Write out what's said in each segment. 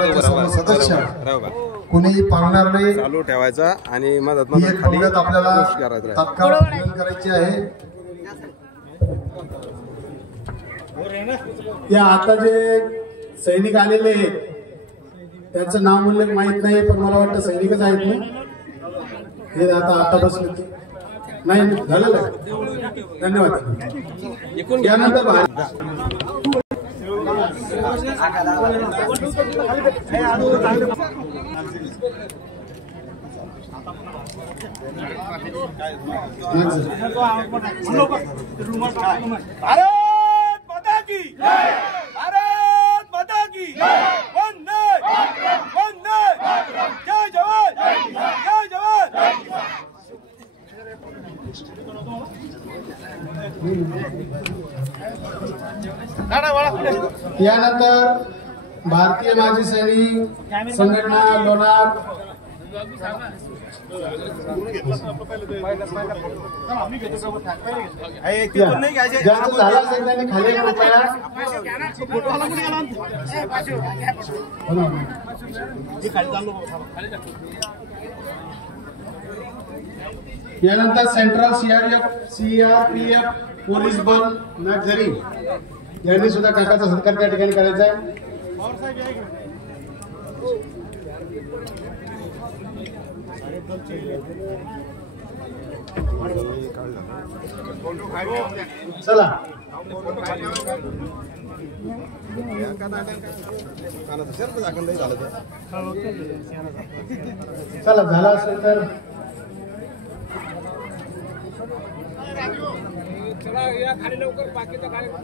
सदस्य कोणीही पाळणार नाही, चालू ठेवायचा आणि मदत आपल्याला तात्काळ करायची आहे। या आता जे सैनिक आलेले आहेत त्यांचं नाव उल्लेख माहित नाही, पण मला वाटतं सैनिकच आहेत ना हे आता बसले नाही झालेलं आहे। धन्यवाद। यानंतर भारत माता की जय, भारत माता की जय, वंदे वंदे, जय जवान जय जवान। यानंतर भारतीय माजी सैनिक संघटना लोणार झाला असेल त्यांनी खाली कृपया यानंतर सेंट्रल सीआरपीएफ पोलीस बल नगझरी यांनी सुद्धा काकाचा सत्कार त्या ठिकाणी करायचा आहे। चला चला झाला असेल तर या खाली लवकर बाकीचा कार्यक्रम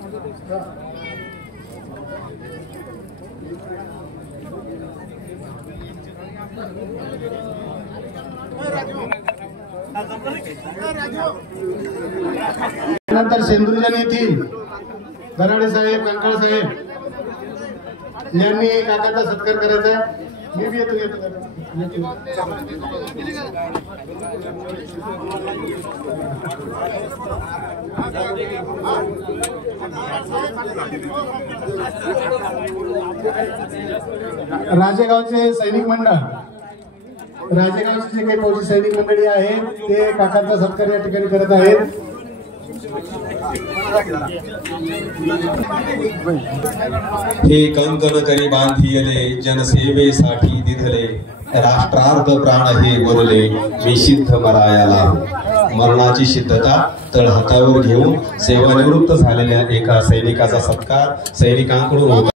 नंतर सिंधुजन येथील गराडे साहेब कंकाळ साहेब यांनी काकाचा सत्कार करायचा आहे। मी बी येतो राजेगावचे सैनिक मंडळ, राजेगावचे जे काही फौजी सैनिक मंडळी आहेत ते काकाचा सत्कार या ठिकाणी करत आहेत। हे कंकण करी बांधियले जनसेवेसाठी दिधले राष्ट्रार्थ प्राण हे वरले मी सिद्ध मरायाला। मरणाची सिद्धता तळहातावर घेऊन सेवानिवृत्त झालेल्या एका सैनिकाचा सत्कार सैनिकांकडून होता।